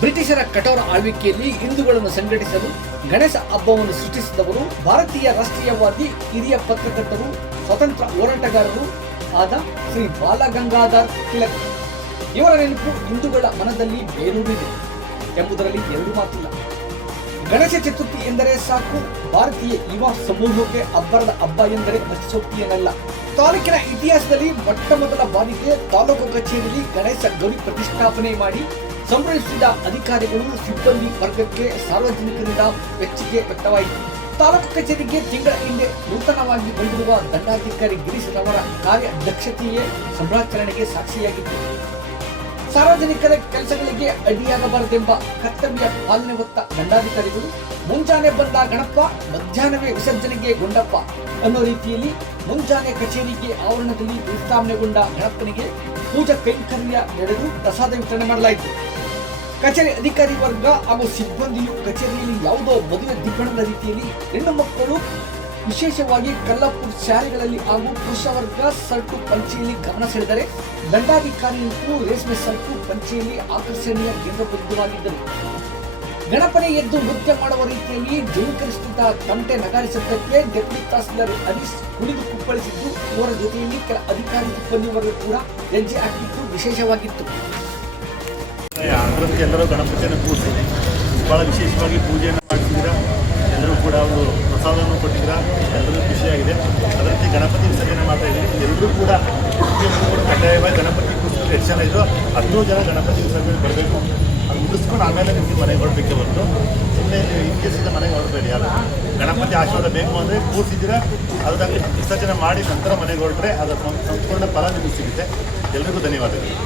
ಬ್ರಿಟಿಷರ ಕಠೋರ ಆಳ್ವಿಕೆಯಲ್ಲಿ ಹಿಂದೂಗಳನ್ನು ಸಂಘಟಿಸಲು ಗಣೇಶ ಹಬ್ಬವನ್ನು ಸೃಷ್ಟಿಸಿದವರು ಭಾರತೀಯ ರಾಷ್ಟ್ರೀಯವಾದಿ ಹಿರಿಯ ಪತ್ರಕರ್ತರು ಸ್ವತಂತ್ರ ಹೋರಾಟಗಾರರು ಆದ ಶ್ರೀ ಬಾಲಗಂಗಾಧರ್ ತಿಲಕ್. ಇವರ ನೆನಪು ಹಿಂದೂಗಳ ಮನದಲ್ಲಿ ಬೇರೂರಿದೆ ಎಂಬುದರಲ್ಲಿ ಎರಡು ಮಾತಿಲ್ಲ. ಗಣೇಶ ಚತುರ್ಥಿ ಎಂದರೆ ಸಾಕು ಭಾರತೀಯ ಯುವ ಸಮೂಹಕ್ಕೆ ಅಬ್ಬರದ ಹಬ್ಬ ಎಂದರೆ ಅತಿಶೋಕ್ತಿಯೇನಲ್ಲ. ತಾಲೂಕಿನ ಇತಿಹಾಸದಲ್ಲಿ ಮೊಟ್ಟ ಮೊದಲ ಬಾರಿಗೆ ತಾಲೂಕು ಕಚೇರಿಯಲ್ಲಿ ಗಣೇಶ ಗೌರಿ ಪ್ರತಿಷ್ಠಾಪನೆ ಮಾಡಿ ಸಂಭ್ರಮಿಸಿದ ಅಧಿಕಾರಿಗಳು ಸಿಬ್ಬಂದಿ ವರ್ಗಕ್ಕೆ ಸಾರ್ವಜನಿಕರಿಂದ ಮೆಚ್ಚುಗೆ ವ್ಯಕ್ತವಾಯಿತು. ತಾಲೂಕು ಕಚೇರಿಗೆ ತಿಂಗಳ ಹಿಂದೆ ನೂತನವಾಗಿ ಬಂದಿರುವ ದಂಡಾಧಿಕಾರಿ ಗಿರೀಶ್ ರವರ ಕಾರ್ಯದಕ್ಷತೆಯೇ ಸಂಭ್ರಮಾಚರಣೆಗೆ ಸಾಕ್ಷಿಯಾಗಿತ್ತು. ಸಾರ್ವಜನಿಕರ ಕೆಲಸಗಳಿಗೆ ಅಡ್ಡಿಯಾಗಬಾರದೆಂಬ ಕರ್ತವ್ಯ ಪಾಲನೆ ಹೊತ್ತ ದಂಡಾಧಿಕಾರಿಗಳು ಮುಂಜಾನೆ ಬಂದ ಗಣಪ ಮಧ್ಯಾಹ್ನವೇ ವಿಸರ್ಜನೆಗೆ ಗೊಂಡಪ್ಪ ಅನ್ನೋ ರೀತಿಯಲ್ಲಿ ಮುಂಜಾನೆ ಕಚೇರಿಗೆ ಆವರಣದಲ್ಲಿ ಪ್ರತಿಷ್ಠಾಪನೆಗೊಂಡ ಗಣಪನಿಗೆ ಪೂಜಾ ಕೈಂಕರ್ಯ ನಡೆದು ಪ್ರಸಾದ ವಿತರಣೆ ಮಾಡಲಾಯಿತು. ಕಚೇರಿ ಅಧಿಕಾರಿ ವರ್ಗ ಹಾಗೂ ಸಿಬ್ಬಂದಿಯು ಕಚೇರಿಯಲ್ಲಿ ಯಾವುದೋ ಮದುವೆ ದಿಬ್ಬಣದ ರೀತಿಯಲ್ಲಿ ಹೆಣ್ಣು ಮಕ್ಕಳು ವಿಶೇಷವಾಗಿ ಕಲ್ಲಪುರ್ ಶಾಲೆಗಳಲ್ಲಿ ಹಾಗೂ ಪುರುಷ ವರ್ಗ ಸರ್ಟು ಪಂಚೆಯಲ್ಲಿ ಗಮನ ಸೆಳೆದರೆ ದಂಡಾಧಿಕಾರಿಯಂತೂ ರೇಷ್ಮೆ ಸರ್ಟು ಪಂಚೆಯಲ್ಲಿ ಆಕರ್ಷಣೀಯ ಕೇಂದ್ರಬಿಂದುವಾಗಿದ್ದರು. ಗಣಪನೆ ಎದ್ದು ನೃತ್ಯ ಮಾಡುವ ರೀತಿಯಲ್ಲಿ ಜೈಕರಿಸುತ್ತಿದ್ದ ತಮಟೆ ನಗಾರಿ ಶಬ್ದಕ್ಕೆ ಡೆಪ್ಯೂಟಿ ತಹಸೀಲ್ದಾರ್ ಹರೀಶ್ ಕುಣಿದು ಕುಪ್ಪಳಿಸಿದ್ದು ಇವರ ಜೊತೆಯಲ್ಲಿ ಕೆಲ ಅಧಿಕಾರಿ ಸಿಬ್ಬಂದಿ ವರ್ಗ ಕೂಡ ಹೆಜ್ಜೆ ಹಾಕಿದ್ದು ವಿಶೇಷವಾಗಿತ್ತು. ಅದರಂತೆ ಎಲ್ಲರೂ ಗಣಪತಿಯನ್ನು ಕೂರಿಸಿ ಭಾಳ ವಿಶೇಷವಾಗಿ ಪೂಜೆಯನ್ನು ಮಾಡಿಸಿದ್ದೀರಾ. ಎಲ್ಲರೂ ಕೂಡ ಅವರು ಪ್ರಸಾದವನ್ನು ಕೊಟ್ಟಿದ್ದೀರಾ. ಎಲ್ಲರೂ ಖುಷಿಯಾಗಿದೆ. ಅದರಂತೆ ಗಣಪತಿ ವಿಸರ್ಜನೆ ಮಾಡ್ತಾ ಇದ್ದೀವಿ. ಎಲ್ಲರೂ ಕೂಡ ಕಡ್ಡಾಯವಾಗಿ ಗಣಪತಿ ಕೂರಿಸಿದ್ರೆ ಎಷ್ಟು ಜನ ಇದ್ದೋ ಅಷ್ಟೂ ಜನ ಗಣಪತಿ ವಿಸರ್ಜನೆ ಬರಬೇಕು. ಅದು ಮುಗಿಸ್ಕೊಂಡು ಆಮೇಲೆ ನಿಮಗೆ ಮನೆಗೆ ಹೊರಡಬೇಕೆ ಹೊರತು ಸುಮ್ಮನೆ ಇತ್ತೀಚಿನ ಮನೆಗೆ ಹೊರಡಬೇಡಿ. ಯಾರು ಗಣಪತಿ ಆಶೀರ್ವಾದ ಬೇಕು ಅಂದರೆ ಕೂರಿಸಿದ್ದೀರಾ, ಅದನ್ನು ವಿಸರ್ಜನೆ ಮಾಡಿ ನಂತರ ಮನೆಗೆ ಹೊರಟ್ರೆ ಅದರ ಸಂಪೂರ್ಣ ಫಲ ನಿಮಗೆ ಸಿಗುತ್ತೆ. ಎಲ್ಲರಿಗೂ ಧನ್ಯವಾದಗಳು.